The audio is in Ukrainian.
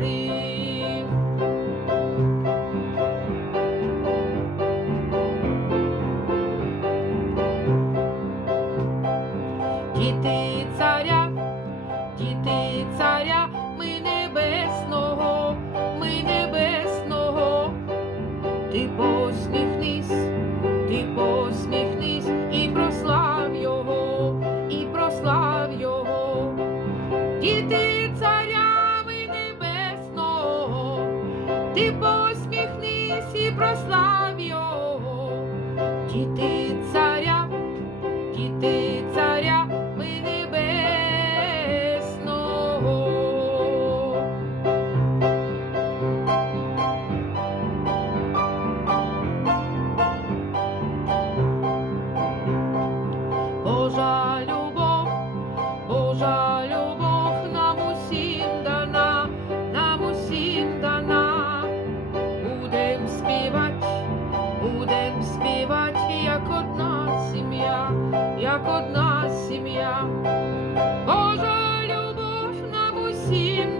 Діти царя, діти царя, ми небесного, ми небесного. Ти посміхнись, ти посміхнись і прослав його, і прослав його. Ти посміхнись і прослав його. Діти царя, діти царя, Будем співать, будем співать, як одна сім'я, як одна сім'я, Божа любов нам усім.